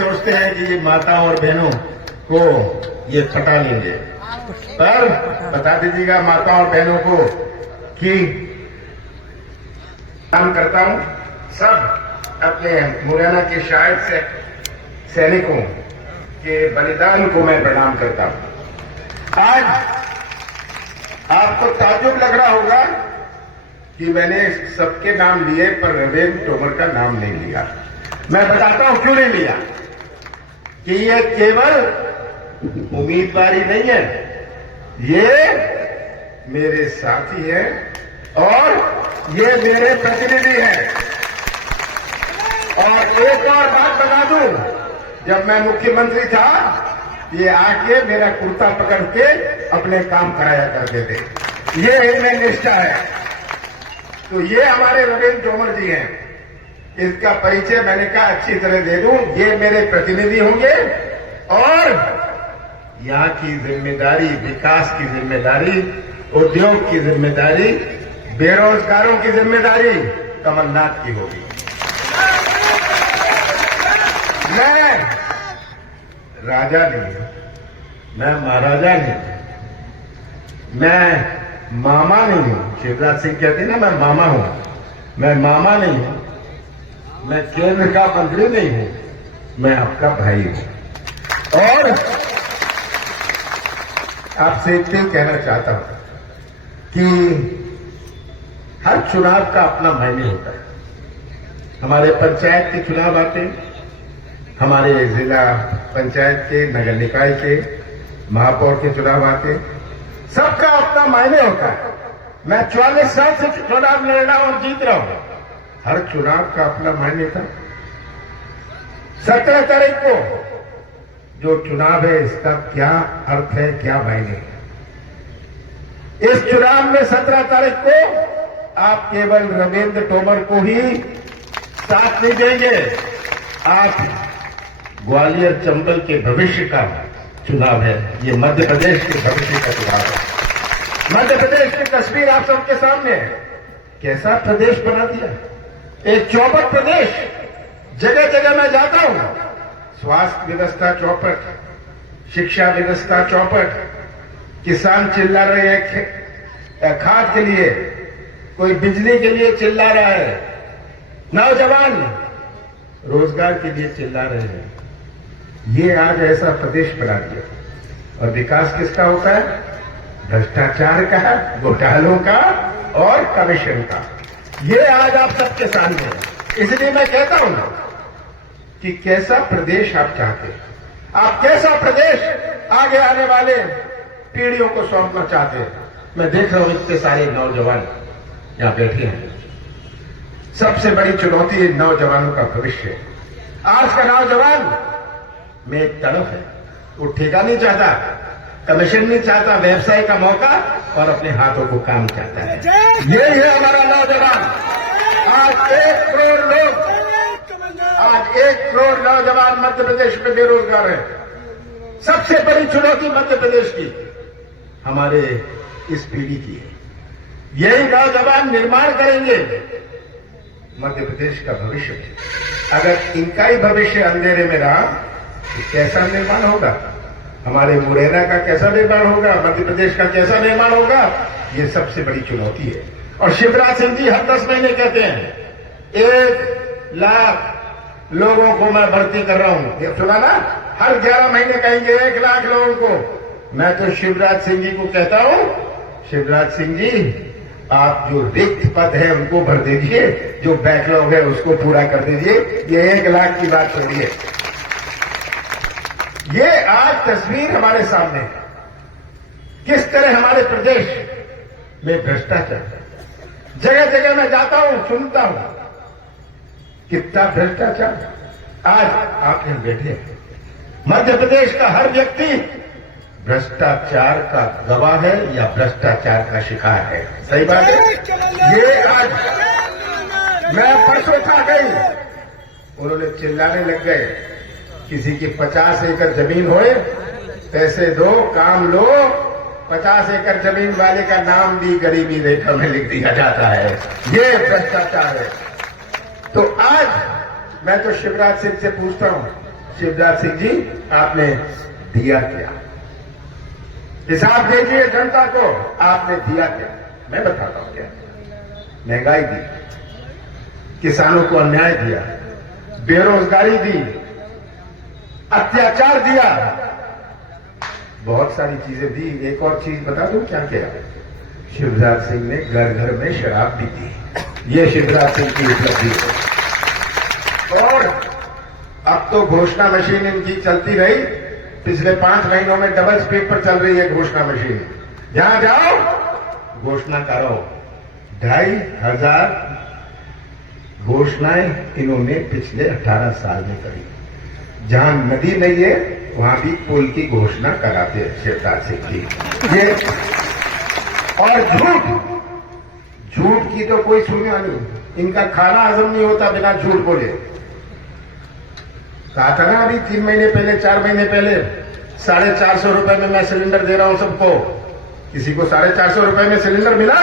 सोचते हैं कि ये माताओं और बहनों को ये फटा लेंगे, पर बता दीजिएगा माताओं और बहनों को कि काम करता हूं सब अपने मुरैना के शायद से सैनिकों के बलिदान को मैं प्रणाम करता हूं। आज आपको ताज्जुब लग रहा होगा कि मैंने सबके नाम लिए पर रविंद्र तोमर का नाम नहीं लिया। मैं बताता हूं क्यों नहीं लिया कि ये केवल उम्मीदवारी नहीं है, ये मेरे साथी हैं और ये मेरे प्रतिनिधि हैं। और एक और बात बता दूं, जब मैं मुख्यमंत्री था ये आके मेरा कुर्ता पकड़ के अपने काम कराया करते थे। ये इनमें निष्ठा है। तो ये हमारे रविंद्र तोमर जी हैं, इसका परिचय मैंने कहा अच्छी तरह दे दूं। ये मेरे प्रतिनिधि होंगे और यहां की जिम्मेदारी, विकास की जिम्मेदारी, उद्योग की जिम्मेदारी, बेरोजगारों की जिम्मेदारी कमलनाथ की होगी। मैं राजा नहीं हूं, मैं महाराजा नहीं हूं, मैं मामा नहीं हूं। शिवराज सिंह कहते हैं ना मैं मामा हूं, मैं मामा नहीं हूं, मैं केंद्र का मंत्री नहीं हूं, मैं आपका भाई हूं। और आपसे इतना कहना चाहता हूं कि हर चुनाव का अपना मायने होता है। हमारे पंचायत के चुनाव आते हैं, हमारे जिला पंचायत के, नगर निकाय के, महापौर के चुनाव आते, सबका अपना मायने होता है। मैं 44 साल से चुनाव लड़ रहा हूं और जीत रहा हूं। हर चुनाव का अपना मायने था। 17 तारीख को जो चुनाव है इसका क्या अर्थ है, क्या मायने है? इस चुनाव में 17 तारीख को आप केवल रविंद्र तोमर को ही साथ नहीं देंगे, आप ग्वालियर चंबल के भविष्य का चुनाव है। ये मध्य प्रदेश के भविष्य का चुनाव है। मध्य प्रदेश की तस्वीर आप सबके सामने है। कैसा प्रदेश बना दिया, एक चौपट प्रदेश। जगह जगह मैं जाता हूं, स्वास्थ्य व्यवस्था चौपट, शिक्षा व्यवस्था चौपट, किसान चिल्ला रहे हैं खाद के लिए, कोई बिजली के लिए चिल्ला रहा है, नौजवान रोजगार के लिए चिल्ला रहे हैं। ये आज ऐसा प्रदेश बना दिया। और विकास किसका होता है? भ्रष्टाचार का, घोटालों का और कमीशन का। ये आज आप सबके सामने है। इसलिए मैं कहता हूं ना कि कैसा प्रदेश आप चाहते हैं, आप कैसा प्रदेश आगे आने वाले पीढ़ियों को सौंपना चाहते हैं। मैं देख रहा हूं इतने सारे नौजवान यहां बैठे हैं। सबसे बड़ी चुनौती नौजवानों का भविष्य है। आज का नौजवान में एक तरफ है, वो ठेका नहीं चाहता, कमीशन नहीं चाहता, व्यवसाय का मौका और अपने हाथों को काम चाहता है। यही है हमारा नौजवान। आज 1 करोड़ लोग, आज 1 करोड़ नौजवान मध्य प्रदेश में बेरोजगार है। सबसे बड़ी चुनौती मध्य प्रदेश की, हमारे इस पीढ़ी की है। यही नौजवान निर्माण करेंगे मध्य प्रदेश का भविष्य। अगर इनका ही भविष्य अंधेरे में रहा तो कैसा निर्माण होगा? हमारे मुरैना का कैसा निर्माण होगा? मध्य प्रदेश का कैसा निर्माण होगा? ये सबसे बड़ी चुनौती है। और शिवराज सिंह जी हर 10 महीने कहते हैं 1 लाख लोगों को मैं भर्ती कर रहा हूं। ये सुना ना? हर 11 महीने कहेंगे 1 लाख लोगों को। मैं तो शिवराज सिंह जी को कहता हूं, शिवराज सिंह जी आप जो रिक्त पद है उनको भर दीजिए, जो बैकलॉग है उसको पूरा कर दीजिए। ये 1 लाख की बात छोड़िए। ये आज तस्वीर हमारे सामने है, किस तरह हमारे प्रदेश में भ्रष्टाचार। जगह जगह मैं जाता हूं, सुनता हूं कितना भ्रष्टाचार। आज आप यहां बैठे हैं, मध्य प्रदेश का हर व्यक्ति भ्रष्टाचार का गवाह है या भ्रष्टाचार का शिकार है। सही बात है। ये आज मैं परसों था गई, उन्होंने चिल्लाने लग गए, किसी की 50 एकड़ जमीन होए, पैसे दो, काम लो। 50 एकड़ जमीन वाले का नाम भी गरीबी रेखा में लिख दिया जाता है। ये भ्रष्टाचार है। तो आज मैं तो शिवराज सिंह से पूछता हूं, शिवराज सिंह जी आपने दिया क्या? हिसाब दीजिए जनता को, आपने दिया क्या? मैं बताता हूं क्या। महंगाई दी, किसानों को अन्याय दिया, बेरोजगारी दी, अत्याचार दिया, बहुत सारी चीजें दी। एक और चीज बता दूं क्या क्या? शिवराज सिंह ने घर घर में शराब भी दी। ये शिवराज सिंह की उपलब्धि है। और अब तो घोषणा मशीन इनकी चलती रही, पिछले 5 महीनों में डबल स्पीड पर चल रही है घोषणा मशीन। जहां जाओ घोषणा करो। 2500 घोषणाएं इन्होंने पिछले 18 साल में करी। जहां नदी नहीं है वहां भी पुल की घोषणा कराते हैं शिवराज सिंह जी। ये और झूठ की तो कोई सुनना नहीं, इनका खाना हजम नहीं होता बिना झूठ बोले। कहा था ना अभी 3 महीने पहले, 4 महीने पहले, 450 रुपए में मैं सिलेंडर दे रहा हूं सबको। किसी को 450 रुपए में सिलेंडर मिला?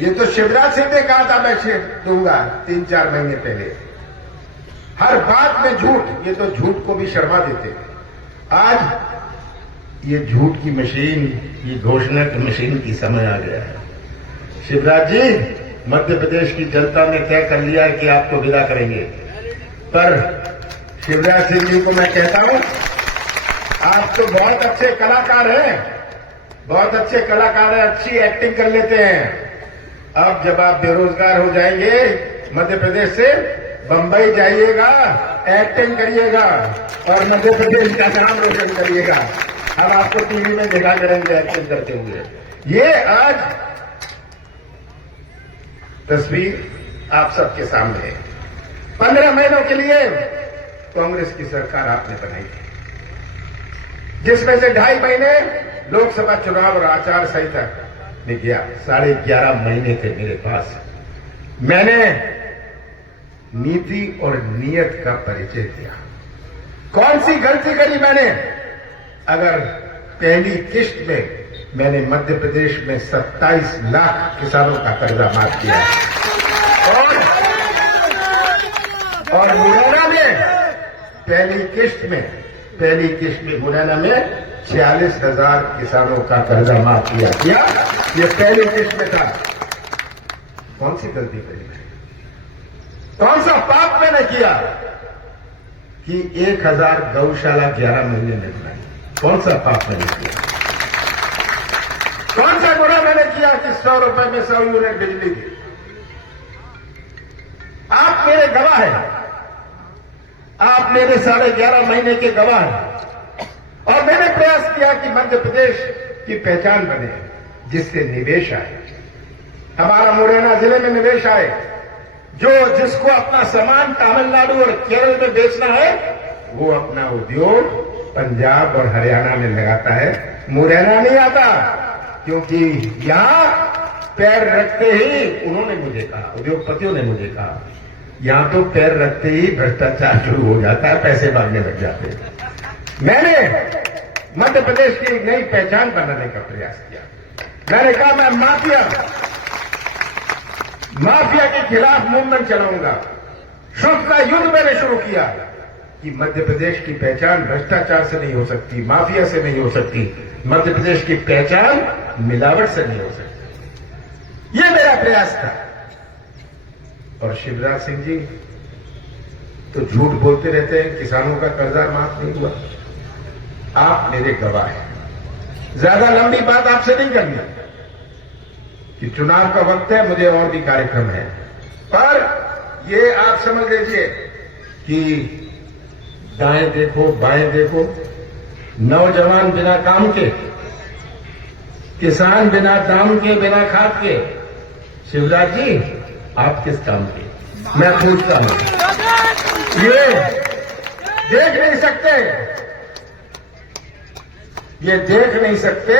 ये तो शिवराज सिंह ने कहा था मैं दूंगा 3-4 महीने पहले। हर बात में झूठ, ये तो झूठ को भी शर्मा देते। आज ये झूठ की मशीन, ये घोषणा की मशीन की समय आ गया है। शिवराज जी, मध्य प्रदेश की जनता ने तय कर लिया है कि आपको विदा करेंगे, पर शिवराज सिंह जी को मैं कहता हूं, आप तो बहुत अच्छे कलाकार हैं, बहुत अच्छे कलाकार हैं, अच्छी एक्टिंग कर लेते हैं। अब जब आप बेरोजगार हो जाएंगे, मध्य प्रदेश से बंबई जाइएगा, एक्टिंग करिएगा और मध्य प्रदेश का नाम रोशन करिएगा। हम आपको टीवी में देखा करेंगे एक्टिंग करते हुए। ये आज तस्वीर आप सबके सामने है। 15 महीनों के लिए कांग्रेस की सरकार आपने बनाई थी, जिसमें से 2.5 महीने लोकसभा चुनाव और आचार संहिता में गया। 11.5 महीने थे मेरे पास। मैंने नीति और नियत का परिचय दिया। कौन सी गलती करी मैंने? अगर पहली किश्त में मैंने मध्य प्रदेश में 27 लाख किसानों का कर्जा माफ किया और मुरैना में पहली किश्त में मुरैना में 46,000 किसानों का कर्जा माफ किया। ये पहली किश्त में था। कौन सी गलती करी मैंने? कौन सा पाप मैंने किया कि 1000 गौशाला 11 महीने में बनाई? कौन सा पाप मैंने किया? कौन सा गुनाह मैंने किया कि 100 रुपए में 100 यूनिट बिजली दी? आप मेरे गवाह हैं, आप मेरे 11.5 महीने के गवाह हैं। और मैंने प्रयास किया कि मध्य प्रदेश की पहचान बने, जिससे निवेश आए, हमारा मुरैना जिले में निवेश आए। जिसको अपना सामान तमिलनाडु और केरल में बेचना है, वो अपना उद्योग पंजाब और हरियाणा में लगाता है, मुरैना नहीं आता। क्योंकि यहां पैर रखते ही उन्होंने मुझे कहा, उद्योगपतियों ने मुझे कहा, यहां तो पैर रखते ही भ्रष्टाचार शुरू हो जाता है, पैसे मांगने लग जाते हैं। मैंने मध्य प्रदेश की एक नई पहचान बनाने का प्रयास किया। मैंने कहा मैं माफिया के खिलाफ मूवमेंट चलाऊंगा। शुल्क का युद्ध मैंने शुरू किया कि मध्य प्रदेश की पहचान भ्रष्टाचार से नहीं हो सकती, माफिया से नहीं हो सकती, मध्य प्रदेश की पहचान मिलावट से नहीं हो सकती। ये मेरा प्रयास था। और शिवराज सिंह जी तो झूठ बोलते रहते हैं, किसानों का कर्जा माफ नहीं हुआ। आप मेरे गवाह हैं। ज्यादा लंबी बात आपसे नहीं करनी कि चुनाव का वक्त है, मुझे और भी कार्यक्रम है, पर ये आप समझ लीजिए कि दाएं देखो बाएं देखो, नौजवान बिना काम के, किसान बिना दाम के, बिना खाद के। शिवराज जी आप किस काम के? मैं पूछता हूं। ये देख नहीं सकते, ये देख नहीं सकते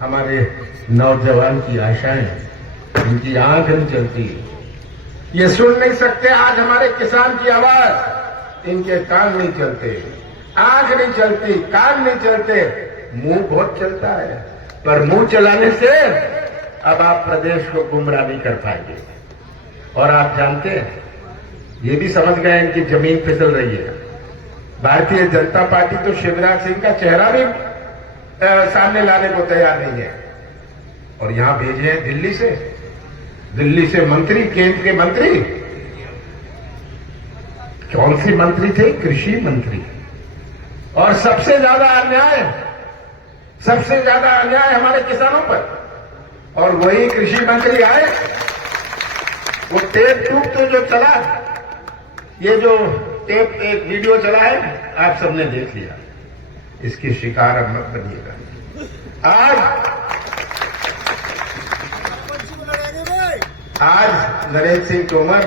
हमारे नौजवान की आशाएं, इनकी आंख नहीं चलती। ये सुन नहीं सकते आज हमारे किसान की आवाज, इनके कान नहीं चलते, आंख नहीं चलती, कान नहीं चलते, मुंह बहुत चलता है। पर मुंह चलाने से अब आप प्रदेश को गुमराह नहीं कर पाएंगे। और आप जानते हैं ये भी समझ गए इनकी जमीन फिसल रही है। भारतीय जनता पार्टी तो शिवराज सिंह का चेहरा भी सामने लाने को तैयार नहीं है, और यहां भेजे हैं दिल्ली से मंत्री, केंद्र के मंत्री। कौन सी मंत्री थे? कृषि मंत्री। और सबसे ज्यादा अन्याय हमारे किसानों पर, और वही कृषि मंत्री आए, वो टेप टूप तो जो चला, ये जो टेप एक वीडियो चला है, आप सबने देख लिया। इसकी शिकार अब मत बनिएगा। आज नरेंद्र सिंह तोमर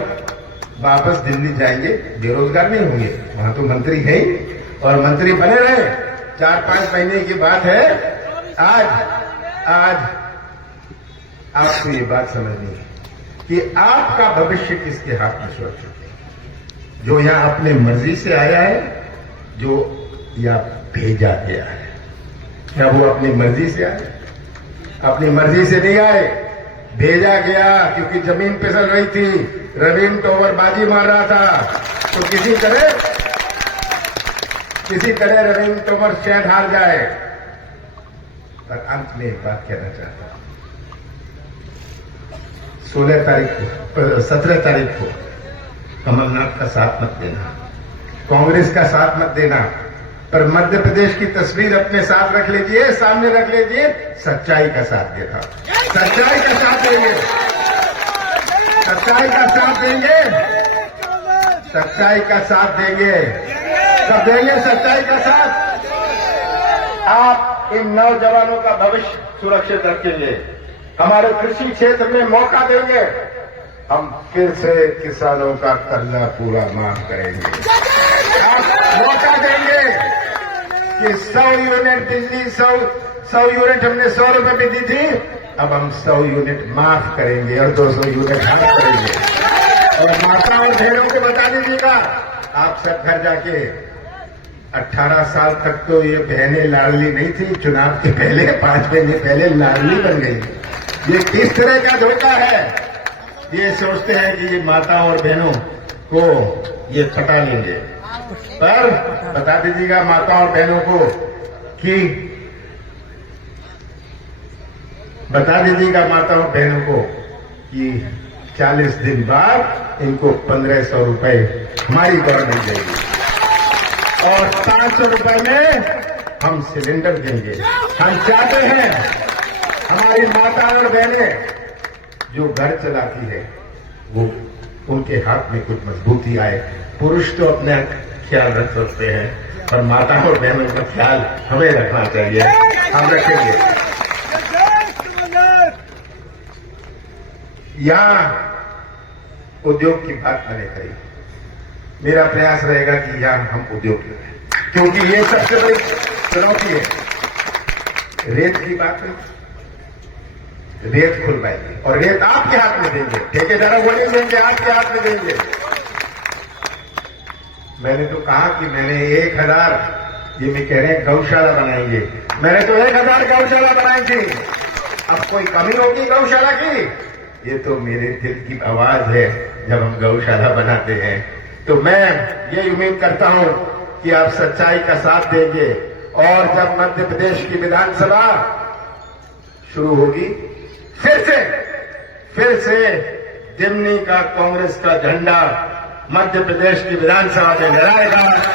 वापस दिल्ली जाएंगे, बेरोजगार नहीं होंगे, वहां तो मंत्री हैं ही, और मंत्री बने रहे। 4-5 महीने की बात है। आज आपको ये बात समझनी है कि आपका भविष्य किसके हाथ में सुरक्षित है। जो यहां अपने मर्जी से आया है, जो या भेजा गया है। क्या वो अपनी मर्जी से आए? अपनी मर्जी से नहीं आए, भेजा गया, क्योंकि जमीन फिसल रही थी, रविंद्र तोमर बाजी मार रहा था, तो किसी तरह रविंद्र तोमर शायद हार जाए। पर अंत में एक बात कहना चाहता हूं, 17 तारीख को कमलनाथ का साथ मत देना, कांग्रेस का साथ मत देना, पर मध्य प्रदेश की तस्वीर अपने साथ रख लीजिए, सामने रख लीजिए, सच्चाई का साथ देना, सच्चाई का साथ देंगे, सच्चाई का साथ देंगे, सच्चाई का साथ देंगे, सब देंगे सच्चाई का साथ। आप इन नौजवानों का भविष्य सुरक्षित रखेंगे, हमारे कृषि क्षेत्र में मौका देंगे, हम फिर से किसानों का कर्जा पूरा माफ करेंगे। आप मौका देंगे कि 100 यूनिट बिजली, 100 यूनिट हमने 100 रुपए में दी थी, अब हम 100 यूनिट माफ करेंगे और 200 यूनिट माफ करेंगे। और माता और बहनों को बता दीजिएगा, आप सब घर जाके, 18 साल तक तो ये बहनें लाडली नहीं थी, चुनाव के पहले 5 महीने पहले लाडली बन गई। ये किस तरह का धोखा है? ये सोचते हैं कि ये माताओं और बहनों को ये छटा लेंगे, पर बता दीजिएगा माताओं और बहनों को कि बता दीजिएगा माताओं और बहनों को कि 40 दिन बाद इनको 1500 रुपए हमारी तरफ मिल जाएगी, और 500 रुपए में हम सिलेंडर देंगे। हम चाहते हैं हमारी माता और बहनें जो घर चलाती है, वो उनके हाथ में कुछ मजबूती आए। पुरुष तो अपने ख्याल रख सकते हैं, पर माता और बहनों का ख्याल हमें रखना चाहिए, हम रखेंगे। यहां उद्योग की बात मैंने कही, मेरा प्रयास रहेगा कि यहां हम उद्योग करें, क्योंकि ये सबसे बड़ी चुनौती है। रेत की बात है, रेत खुलवाएंगे, और रेत आपके हाथ में देंगे, ठेकेदारों को नहीं देंगे, आपके हाथ में देंगे। मैंने तो कहा कि मैंने 1000, ये मैं कह रहे हैं गौशाला बनाएंगे, मैंने तो 1000 गौशाला बनाई थी। अब कोई कमी होगी गौशाला की? ये तो मेरे दिल की आवाज है जब हम गौशाला बनाते हैं। तो मैं ये उम्मीद करता हूं कि आप सच्चाई का साथ देंगे, और जब मध्य प्रदेश की विधानसभा शुरू होगी, फिर से दिमनी का कांग्रेस का झंडा मध्य प्रदेश की विधानसभा में लहराएगा।